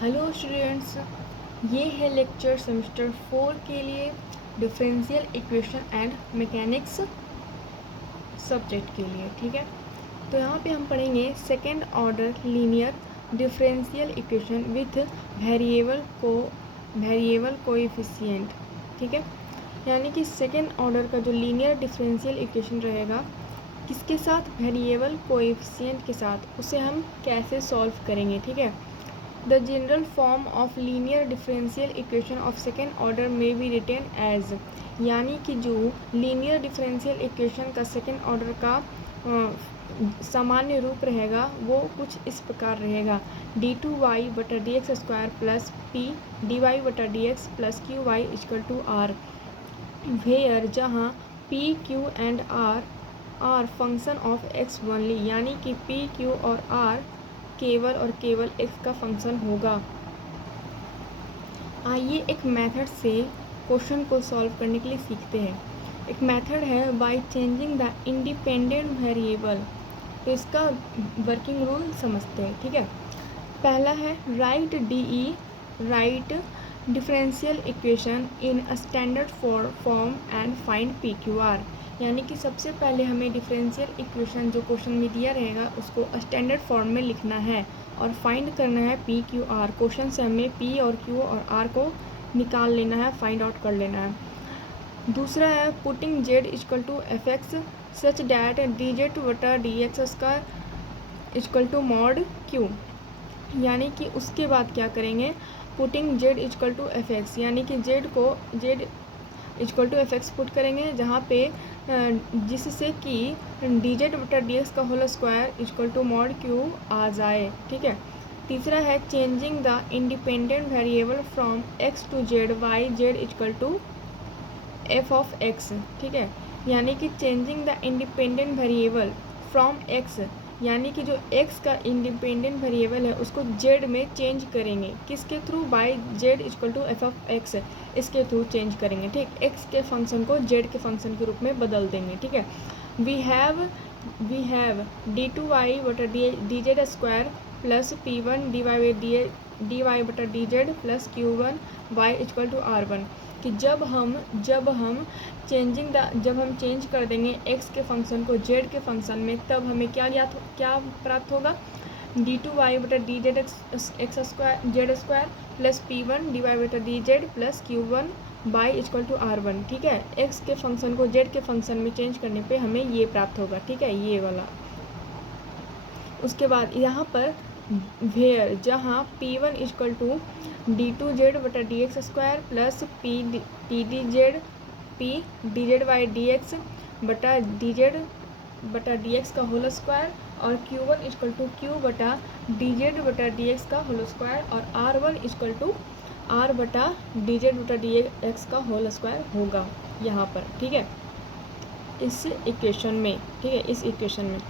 Hello students, ये है lecture semester 4 के लिए differential equation and mechanics subject के लिए। ठीक है, तो यहाँ पे हम पढ़ेंगे second order linear differential equation with variable coefficient. ठीक है, यानी कि सेकेंड ऑर्डर का जो लीनियर डिफरेंशियल इक्वेशन रहेगा किसके साथ, वेरिएबल कोएफिशिएंट के साथ, उसे हम कैसे सॉल्व करेंगे। ठीक है, The general form of linear differential equation of second order may be written as, यानी कि जो linear differential equation का second order का सामान्य रूप रहेगा वो कुछ इस प्रकार रहेगा, d2y बटा dx square plus p dy बटा dx plus qy equal to r, where जहाँ p q and r are function of x only, यानी कि p q और r केवल और केवल x का फंक्शन होगा। आइए एक मेथड से क्वेश्चन को सॉल्व करने के लिए सीखते हैं। एक मेथड है by changing the independent variable. तो इसका वर्किंग रूल समझते हैं। ठीक है, पहला है right differential equation in standard form and find P Q R, यानी कि सबसे पहले हमें डिफरेंशियल इक्वेशन जो क्वेश्चन में दिया रहेगा उसको स्टैंडर्ड फॉर्म में लिखना है और फाइंड करना है पी क्यू आर। क्वेश्चन से हमें पी और क्यू और आर को निकाल लेना है, फाइंड आउट कर लेना है। दूसरा है putting Z equal to F X such that D Z बटा D x square equal to mod Q, यानी कि उसके बाद क्या करेंगे, putting Z equal to F X, यानी कि Z equal to F x put करेंगे जहाँ पे जिससे कि डी जेड बटा डी एक्स का whole square equal to mod Q आ जाए। ठीक है, तीसरा है changing the independent variable from x to z y z equal to f of x. ठीक है, यानी कि changing the independent variable from x, यानी कि जो x का इंडिपेंडेंट वेरिएबल है उसको z में चेंज करेंगे, किसके through, by z equal to f of x, इसके थ्रू चेंज करेंगे। ठीक, x के फंक्शन को z के फंक्शन के रूप में बदल देंगे। ठीक है, वी हैव d2y बटा d z square plus p1 dy बटा d z plus q1 y equal to r1, कि जब हम चेंज कर देंगे x के फंक्शन को z के फंक्शन में, तब हमें क्या प्राप्त होगा, d2y बटा d z x square z square plus p1 dy बटा d z plus q1 y equal to r1। ठीक है, x के फंक्शन को z के फंक्शन में चेंज करने पे हमें ये प्राप्त होगा। ठीक है, ये वाला। उसके बाद यहाँ पर वेयर जहाँ p1 इक्वल टू d2z बटा D x square plus p D Z by D x बटा डी जेड बटा डी एक्स का होल स्क्वायर और q1 इक्वल टू q बटा डी जेड बटा डी एक्स का होल स्क्वायर और r1 इक्वल टू r बटा डी जेड बटा डी एक्स का होल स्क्वायर होगा यहाँ पर। ठीक है, इस इक्वेशन में। ठीक है, इस इक्वेशन में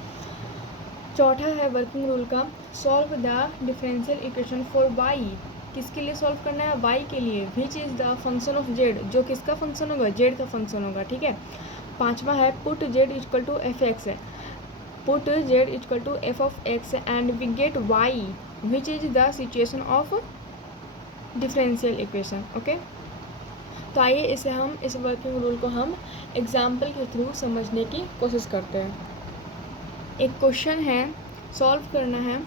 चौथा है वर्किंग रूल का, solve the differential equation for y। किसके लिए सॉल्व करना है, y के लिए, विच is the function of z, जो किसका फंक्शन होगा, z का फंक्शन होगा। ठीक है, पांचवा है put z equal to F x, put z equal to f of x and we get y which is the situation of differential equation. Okay, तो आइए इस वर्किंग रूल को हम एग्जाम्पल के थ्रू समझने की कोशिश करते हैं। एक क्वेश्चन है, सॉल्व करना है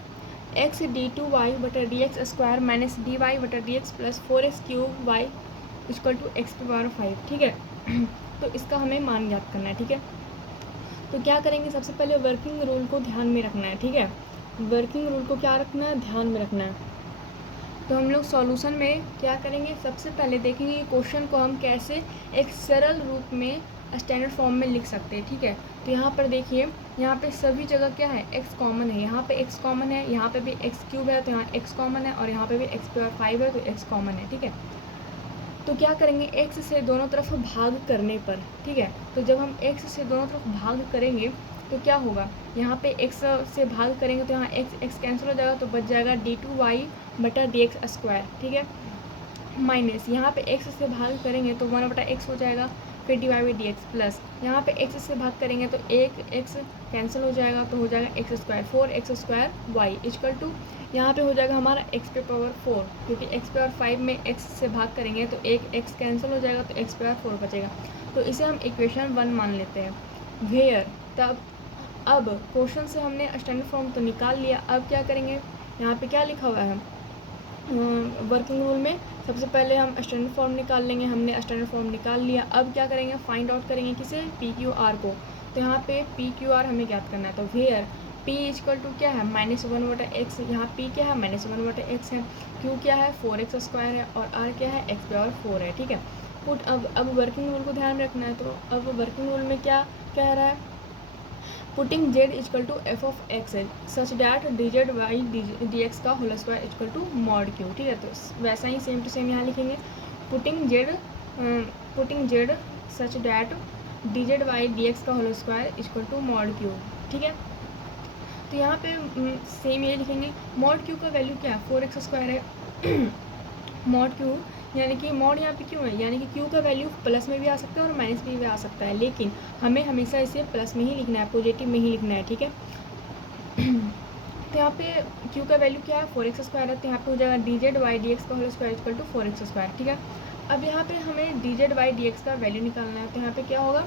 x d2y बटा D x square minus dy बटा D x plus 4x cube y equal to x की पावर 5। ठीक है, तो इसका हमें मान ज्ञात करना है। ठीक है, तो क्या करेंगे, सबसे पहले वर्किंग रूल को ध्यान में रखना है। ठीक है, वर्किंग रूल को क्या रखना है, ध्यान में रखना है। तो हम लोग सॉल्यूशन में क्या करेंगे, सबसे पहले देखेंगे कि क्वेश्चन को हम कैसे एक सरल रूप में स्टैंडर्ड फॉर्म में लिख सकते हैं। ठीक है, तो यहाँ पर देखिए, यहाँ पे सभी जगह क्या है, x कॉमन है, यहाँ पे x कॉमन है, यहाँ पे भी x क्यूब है तो यहाँ x कॉमन है और यहाँ पे भी x पावर 5 है तो x कॉमन है। ठीक है, तो क्या करेंगे, x से दोनों तरफ भाग करने पर। ठीक है, तो जब हम x से दोनों तरफ भाग करेंगे तो क्या होगा, यहाँ पे x से भाग करेंगे तो यहाँ x कैंसिल हो जाएगा तो बच जाएगा d2y बटा डी एक्स स्क्वायर। ठीक है, माइनस यहाँ पे x से भाग करेंगे तो 1 बटा x हो जाएगा, फिर dy by D x plus यहाँ पे x से भाग करेंगे तो 1x कैंसिल हो जाएगा तो हो जाएगा x square 4x² y equal to यहाँ पे हो जाएगा हमारा x पे पावर 4, क्योंकि x पे पावर 5 में x से भाग करेंगे तो एक x कैंसिल हो जाएगा तो x पे पावर 4 बचेगा। तो इसे हम इक्वेशन 1 मान लेते हैं। वेयर तब अब क्वेश्चन से हमने स्टैंडर्ड फॉर्म तो निकाल लिया, अब क्या करेंगे, यहाँ पे क्या लिखा हुआ है वर्किंग रूल में, सबसे पहले हम स्टैंडर्ड फॉर्म निकाल लेंगे। हमने स्टैंडर्ड फॉर्म निकाल लिया, अब क्या करेंगे, फाइंड आउट करेंगे किसे, PQR को। तो यहाँ पे PQR हमें ज्ञात करना है। तो वेयर P इक्वल टू क्या है -1/x, यहाँ P क्या है -1/x है, Q क्या है 4x² है और R क्या है x पावर 4 है। ठीक है, पुट अब वर्किंग रूल को ध्यान रखना है। तो अब वर्किंग रूल में क्या कह रहा है, putting z equal to f of x such that dz by dx का whole square equal to mod q। ठीक है, तो वैसा ही सेम टू सेम यहाँ लिखेंगे, putting z such that dz by dx का whole square equal to mod q। ठीक है, तो यहाँ पे सेम ये लिखेंगे। मॉड q का वैल्यू क्या है 4x² है मॉड q यानी कि मॉड यहाँ पे क्यों है, यानी कि q का वैल्यू प्लस में भी आ सकता है और माइनस में भी आ सकता है, लेकिन हमें हमेशा इसे प्लस में ही लिखना है, पॉजिटिव में ही लिखना है। ठीक है, तो यहाँ पे q का वैल्यू क्या है 4x² है, तो यहाँ पे हो जाएगा dz बाई dx का whole square equal to 4x²। ठीक है, अब यहाँ पे हमें dz बाई dx का वैल्यू निकालना है। तो यहाँ पे क्या होगा,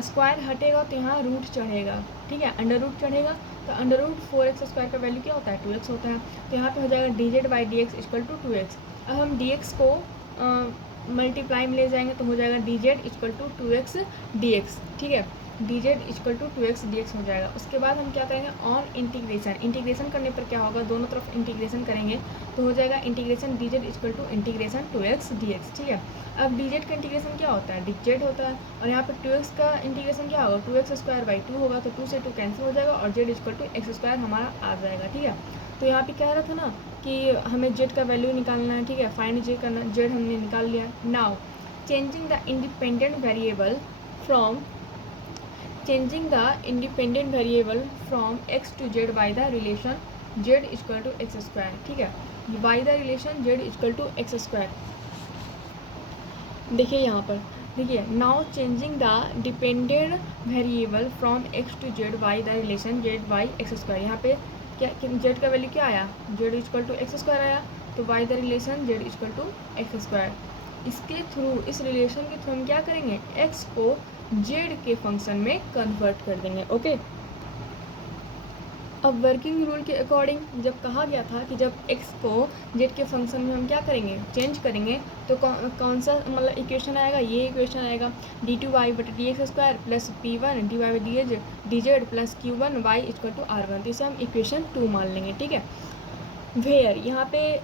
स्क्वायर हटेगा तो यहाँ रूट चढ़ेगा। ठीक है, अंडर रूट चढ़ेगा तो अंडर रूट 4x² का वैल्यू क्या होता है 2x होता है। तो यहाँ पे हो जाएगा dz by dx equal to 2x। अब हम dx को मल्टीप्लाई में ले जाएंगे तो हो जाएगा dz equal to 2x dx। ठीक है, dz equal to 2x dx हो जाएगा। उसके बाद हम क्या करेंगे, ऑन इंटीग्रेशन करने पर क्या होगा, दोनों तरफ इंटीग्रेशन करेंगे तो हो जाएगा integration dz equal to integration 2x dx। ठीक है, अब dz का इंटीग्रेशन क्या होता है dz होता है, और यहाँ पे 2x का इंटीग्रेशन क्या होगा 2x² 2 होगा, तो 2 से 2 कैंसिल हो जाएगा और z इक्वल टू x² हमारा आ जाएगा। ठीक है, तो यहाँ पे कह रहा था ना कि हमें z का वैल्यू निकालना है। ठीक है, फाइंड z करना, z हमने निकाल लिया। Now changing the independent variable from x to z by the relation z equal to x²। ठीक है, by the relation z equal to x²। देखिए यहाँ पर, देखिए now changing the dependent variable from x to z by the relation z by x²। यहाँ पे क्या z का वैल्यू क्या आया, z इक्वल टू x² आया, तो by the relation z equal to x²। इसके थ्रू, इस रिलेशन के थ्रू हम क्या करेंगे, x को z के फंक्शन में कन्वर्ट कर देंगे। ओके, अब वर्किंग रूल के अकॉर्डिंग जब कहा गया था कि जब x को z के फंक्शन में हम क्या करेंगे, चेंज करेंगे, तो कौन सा मतलब इक्वेशन आएगा, ये इक्वेशन आएगा d2y/dx² plus p1 dy/dz plus q1 y equal to r1। तो इसे हम इक्वेशन 2 मान लेंगे। ठीक है, वेयर यहाँ पे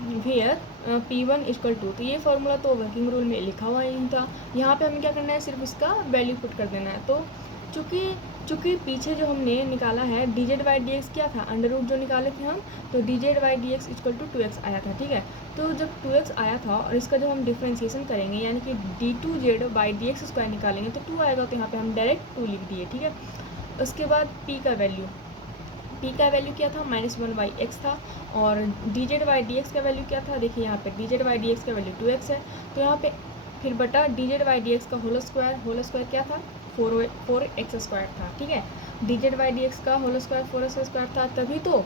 वेयर p1 इक्वल टू, तो ये फार्मूला तो वर्किंग रूल में लिखा हुआ ही था, यहाँ पे हमें क्या करना है, सिर्फ इसका वैल्यू पुट कर देना है। तो चूँकि पीछे जो हमने निकाला है dz बाई dx क्या था, अंडर रूट जो निकाले थे हम, तो dz by dx equal to 2x आया था। ठीक है, तो जब 2x आया था और इसका जब हम डिफ्रेंशिएशन करेंगे यानी कि d2z बाई dx² निकालेंगे तो 2 आएगा, तो यहाँ पे हम डायरेक्ट 2 लिख दिए। ठीक है, उसके बाद p का वैल्यू क्या था -1/x था, और dz बाई dx का वैल्यू क्या था, देखिए यहाँ पे dz बाई dx का वैल्यू 2x है, तो यहाँ पे फिर बटा dz बाई dx का होल स्क्वायर क्या था 4x² था। ठीक है, dz बाई dx का होल स्क्वायर 4x² था, तभी तो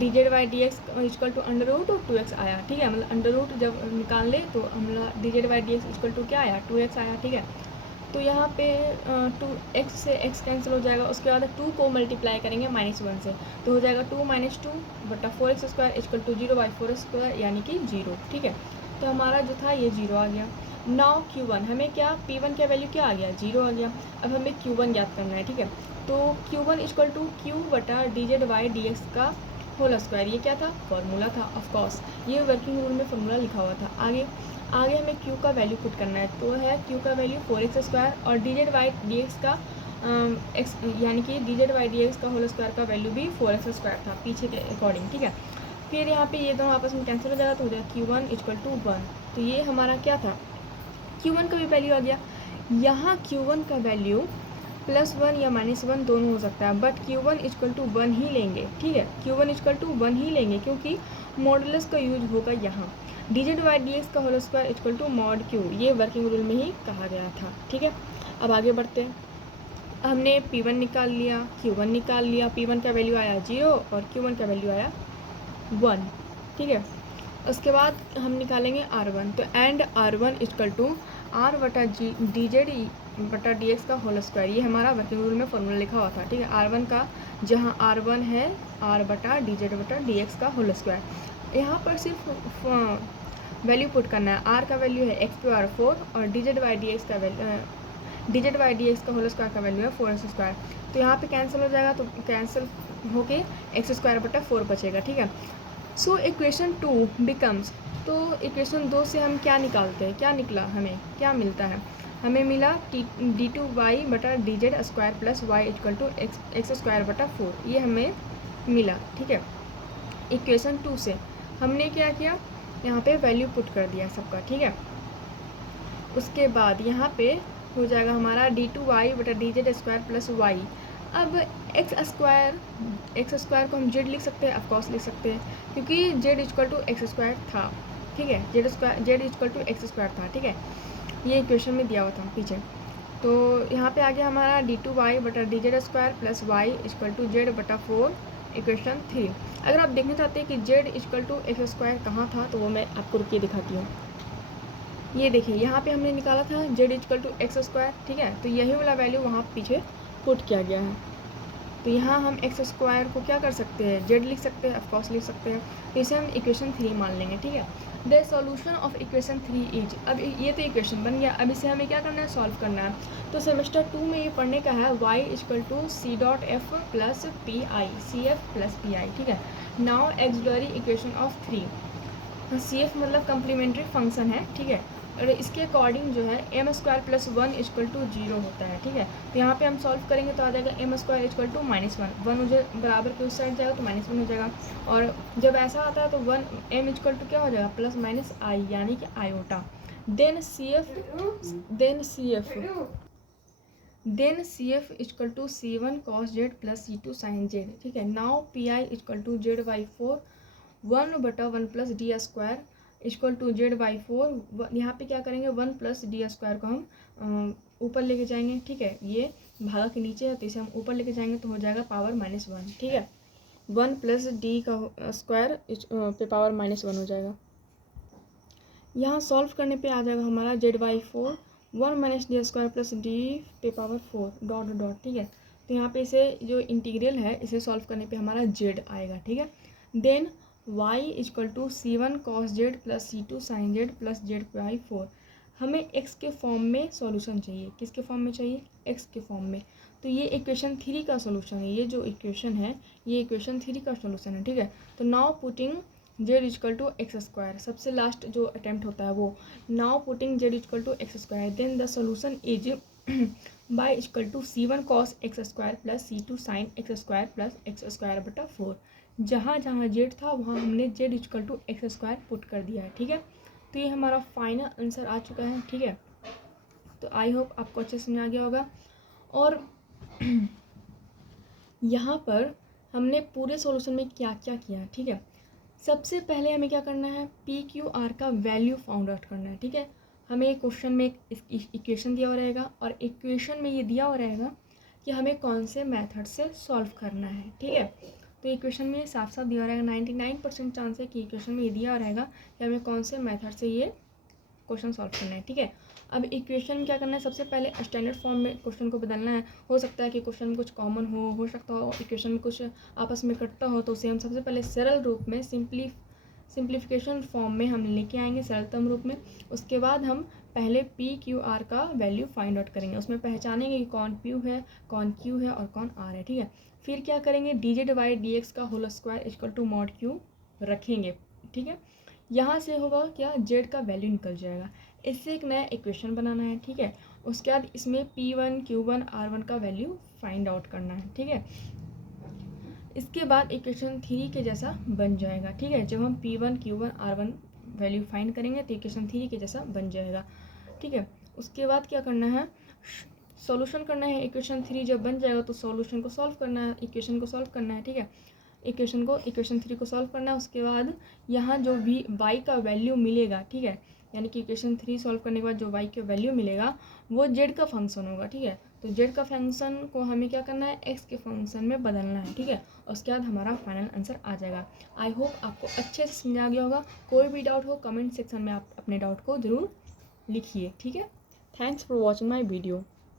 dz by dx equal to under root 2x आया। ठीक है, मतलब अंडर रूट जब निकाल ले तो हम dz by dx equal to क्या आया 2x आया। ठीक है, तो यहाँ पे 2x से x कैंसिल हो जाएगा, उसके बाद 2 को मल्टीप्लाई करेंगे -1 से, तो हो जाएगा 2 - 2 बटा 4x² इक्वल टू 0/4x² यानी कि 0। ठीक है, तो हमारा जो था ये 0 आ गया। नाउ q1 हमें क्या, p1 का वैल्यू क्या आ गया 0 आ गया। अब हमें q1 ज्ञात करना है। ठीक है, तो q1 इक्वल टू q बटा dz बाई dx का होल स्क्वायर, ये क्या था फॉर्मूला था, ऑफ कोर्स ये वर्किंग रूल में फॉर्मूला लिखा हुआ था। आगे हमें q का वैल्यू पुट करना है, तो है q का वैल्यू 4x² और dz बाई dx का x यानी कि dz बाई dx का होल स्क्वायर का वैल्यू भी 4x² था पीछे के अकॉर्डिंग। ठीक है, फिर यहाँ पे ये दोनों आपस में कैंसिल हो जाएगा, तो हो जाएगा q1 इक्वल टू 1। तो ये हमारा क्या था, q1 का भी वैल्यू आ गया। यहाँ q1 का वैल्यू +1 या -1 दोनों हो सकता है, बट q1 इक्वल टू 1 ही लेंगे। ठीक है, q1 इक्वल टू 1 ही लेंगे क्योंकि मॉडुलस का यूज होगा यहाँ। dz बाई dx का whole square equal to mod q, ये वर्किंग रूल में ही कहा गया था। ठीक है, अब आगे बढ़ते हैं। हमने P1 निकाल लिया, Q1 निकाल लिया, P1 का वैल्यू आया 0 और Q1 का वैल्यू आया 1, ठीक है। उसके बाद हम निकालेंगे R1, तो and R1 equal to R बटा डी जेड बटा डी एक्स का होल स्क्वायर, ये हमारा वर्किंग रूल में फॉर्मूला लिखा हुआ था, ठीक है। R1 का जहाँ R1 है R बटा डी जेड बटा डी एक्स का होल स्क्वायर। यहाँ पर सिर्फ वैल्यू पुट करना है। R का वैल्यू है x पे R 4 और D Z by D x का D Z by D x का होल स्क्वायर का वैल्यू है 4x स्क्वायर। तो यहाँ पे कैंसिल हो जाएगा, तो कैंसिल होके एक्स स्क्वायर बटा 4 बचेगा, ठीक है। सो इक्वेशन 2 बिकम्स, तो इक्वेशन 2 से हम क्या निकालते हैं, क्या निकला, हमें क्या मिलता है, हमें मिला d2y बटा d z square plus y equal to x square बटा 4, ये हमें मिला, ठीक है। इक्वेशन 2 से हमने क्या किया, यहाँ पे वैल्यू पुट कर दिया सबका, ठीक है। उसके बाद यहाँ पे हो जाएगा हमारा d2y बटा d z square plus y. अब एक्स स्क्वायर को हम जेड लिख सकते हैं, ऑफकोर्स लिख सकते हैं, क्योंकि z equal to x square था, ठीक है। Z equal to x square था, ठीक है। ये इक्वेशन में दिया हुआ था पीछे। तो यहाँ पे आ गया हमारा d2y बटा d z square plus y equal to z बटा 4, इक्वेशन 3। अगर आप देखना चाहते हैं कि Z equal to x square कहाँ था, तो वो मैं आपको रुकिए दिखाती हूँ। ये देखिए, यहाँ पे हमने निकाला था z equal to x square, ठीक है। तो यही वाला वैल्यू वहाँ पीछे पुट किया गया है। तो यहाँ हम एक्स स्क्वायर को क्या कर सकते हैं, जेड लिख सकते हैं, ऑफकोर्स लिख सकते हैं। तो इसे हम इक्वेशन 3 मान लेंगे, ठीक है। The solution of equation 3 is, अब ये तो इक्वेशन बन गया, अब इसे हमें क्या करना है, सॉल्व करना है। तो सेमेस्टर 2 में ये पढ़ने का है y इक्वल टू C dot F plus P I, C F plus P I, ठीक है। Now auxiliary equation of 3, C F मतलब कम्प्लीमेंट्री फंक्शन है, ठीक है। और इसके अकॉर्डिंग जो है M square plus 1 equal to 0 होता है, ठीक है। तो यहाँ पे हम सॉल्व करेंगे तो आ जाएगा एम स्क्वायर इक्वल टू -1, 1 मुझे बराबर के उस साइड जाएगा तो -1 हो जाएगा। और जब ऐसा आता है तो 1 एम इक्वल टू क्या हो जाएगा, प्लस माइनस आई, यानी कि iota. Then C F equal to C1 cos z plus C2 sin z, ठीक है। Now P I equal to z by 4 1/1 plus d square equal to z by 4। यहाँ पे क्या करेंगे, 1 प्लस डी स्क्वायर को हम ऊपर लेके जाएंगे, ठीक है। ये भागा के नीचे है तो इसे हम ऊपर लेके जाएंगे तो हो जाएगा पावर -1, ठीक है। 1 प्लस डी का स्क्वायर पे पावर -1 हो जाएगा। यहाँ सॉल्व करने पे आ जाएगा हमारा Z by 4 1 minus D square plus D पे पावर 4 डॉट डॉट, ठीक है। तो यहाँ पे इसे जो इंटीग्रल है इसे सॉल्व करने पे हमारा जेड आएगा, ठीक है। Then y equal to C1 cos z plus C2 sin z plus z by 4। हमें x के फॉर्म में सॉल्यूशन चाहिए, किसके फॉर्म में चाहिए, x के फॉर्म में। तो ये इक्वेशन 3 का सॉल्यूशन है, ये जो इक्वेशन है ये इक्वेशन 3 का सॉल्यूशन है, ठीक है। तो now putting Z equal to x square, सबसे लास्ट जो अटैम्प्ट होता है वो, now putting Z equal to x square, then the solution is y equal to C1 cos X square plus C2 sin X square plus X square बटा 4। जहाँ जहाँ Z था वहाँ हमने Z equal to x square put कर दिया है, ठीक है। तो ये हमारा फाइनल आंसर आ चुका है, ठीक है। तो आई होप आपको अच्छे से समझ आ गया होगा। और यहाँ पर हमने पूरे सॉल्यूशन में क्या क्या किया, ठीक है। सबसे पहले हमें क्या करना है, पी क्यू आर का वैल्यू फाउंड आउट करना है, ठीक है। हमें क्वेश्चन में एक इक्वेशन दिया हुआ रहेगा और इक्वेशन में ये दिया हुआ रहेगा कि हमें कौन से मेथड से सॉल्व करना है, ठीक है। तो इक्वेशन में साफ साफ दिया रहेगा, 99% चांस है कि इक्वेशन में ये दिया रहेगा कि हमें कौन से मेथड से ये क्वेश्चन सॉल्व करना है, ठीक है। अब इक्वेशन में क्या करना है, सबसे पहले स्टैंडर्ड फॉर्म में क्वेश्चन को बदलना है। हो सकता है कि क्वेश्चन में कुछ कॉमन हो सकता हो इक्वेशन में कुछ आपस में कटता हो, तो उसे हम सबसे पहले सरल रूप में सिंप्लीफिकेशन फॉर्म में हम लेके आएंगे, सरलतम रूप में। उसके बाद हम पहले पी क्यू आर का वैल्यू फाइंड आउट करेंगे, उसमें पहचानेंगे कि कौन पी है, कौन क्यू है और कौन आर है, ठीक है। फिर क्या करेंगे, D Z by D x का whole square equal to mod Q रखेंगे, ठीक है। यहाँ से होगा क्या, जेड का वैल्यू निकल जाएगा। इससे एक नया इक्वेशन बनाना है, ठीक है। उसके बाद इसमें P1 Q1 R1 का वैल्यू फाइंड आउट करना है, ठीक है। इसके बाद इक्वेशन 3 के जैसा बन जाएगा, ठीक है। जब हम P1 Q1 R1 value find करेंगे तो इक्वेशन 3 के जैसा बन जाएगा, ठीक है। उसके बाद क्या करना है, सॉल्यूशन करना है। इक्वेशन 3 जब बन जाएगा तो सॉल्यूशन को सॉल्व करना है, इक्वेशन को सॉल्व करना है, ठीक है। इक्वेशन 3 को सॉल्व करना है। उसके बाद यहाँ जो भी y का वैल्यू मिलेगा, ठीक है, यानी कि इक्वेशन 3 सॉल्व करने के बाद जो y का वैल्यू मिलेगा वो z का फंक्शन होगा, ठीक है। तो जेड का फंक्शन को हमें क्या करना है, एक्स के फंक्शन में बदलना है, ठीक है। और उसके बाद हमारा फाइनल आंसर आ जाएगा। आई होप आपको अच्छे से समझा गया होगा। कोई भी डाउट हो कमेंट सेक्शन में आप अपने डाउट को ज़रूर लिखिए, ठीक है। Thanks for watching my video.